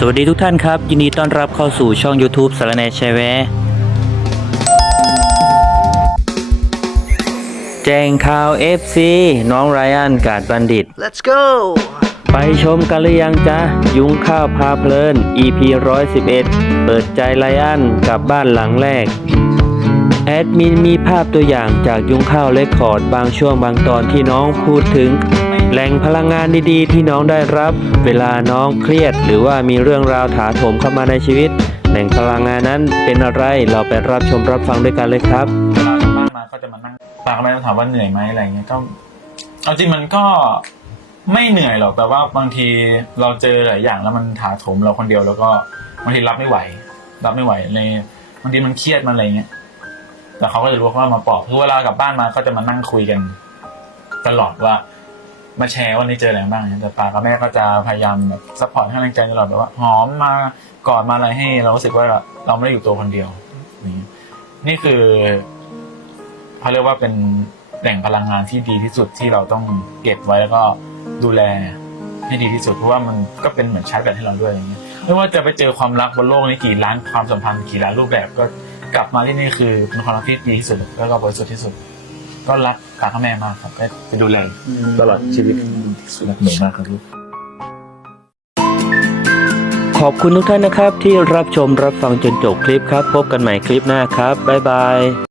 สวัสดีทุกท่านครับ ยินดีต้อนรับเข้าสู่ช่อง YouTube สารแหนแชร์แวร์แจ้งข่าว FC น้องไรอันกาดบัณฑิต Let's go! ไปชมกันหรือยังจ๊ะ ยุ้งข้าวพาเพลิน EP 111 เปิดใจไลอันกับบ้านหลังแรก แอดมินมีภาพตัวอย่างจากยุ้งข้าวเลคคอร์ดบางช่วงบางตอนที่น้องพูดถึง แหล่งพลังงานดีๆ ที่น้องได้รับ เวลาน้องเครียด หรือว่ามีเรื่องราวถาโถมเข้ามาในชีวิต แหล่งพลังงานนั้นเป็นอะไรเราไปรับชมรับฟังด้วยกันเลยครับเวลากลับบ้านมาก็จะมานั่งปากแม่ถามว่าเหนื่อยไหมอะไรเงี้ยก็เอาจริงมันก็ไม่เหนื่อยหรอกแต่ว่าบางทีเราเจอหลายอย่างแล้วมันถาโถมเราคนเดียวแล้วก็บางทีรับไม่ไหว รับไม่ไหวในบางทีมันเครียดมันอะไรเงี้ยแต่เขาก็จะรู้ว่ามาปลอบคือเวลากลับบ้านมาก็จะมานั่งคุยกัน ตลอดว่า มาแชร์วันนี้เจออะไรบ้างเนี่ยแต่ปากับแม่ก็จะพยายามแบบซัพพอร์ตให้กำลังใจตลอดแบบว่าหอมมากอดมาอะไรให้ เรารู้สึกว่าเราไม่ได้อยู่ตัวคนเดียว นี่นี่คือเขาเรียกว่าเป็นแหล่งพลังงานที่ดีที่สุดที่เราต้องเก็บไว้แล้วก็ดูแลให้ดีที่สุดเพราะว่ามันก็เป็นเหมือนชาร์จแบตให้เราด้วยอย่างเงี้ยไม่ว่าจะไปเจอความรักบนโลกนี้กี่ล้านความสัมพันธ์กี่ล้านรูปแบบก็กลับมาที่นี่คือเป็นความรักที่ดีที่สุดแล้วก็บริสุทธิ์ที่สุด ก็รักตาข้าแม่มากครับก็จะดูแลตลอดชีวิตที่สุดรักหนูมากครับลูก ขอบคุณทุกท่านนะครับที่รับชมรับฟังจนจบคลิปครับ พบกันใหม่คลิปหน้าครับ บ๊ายบาย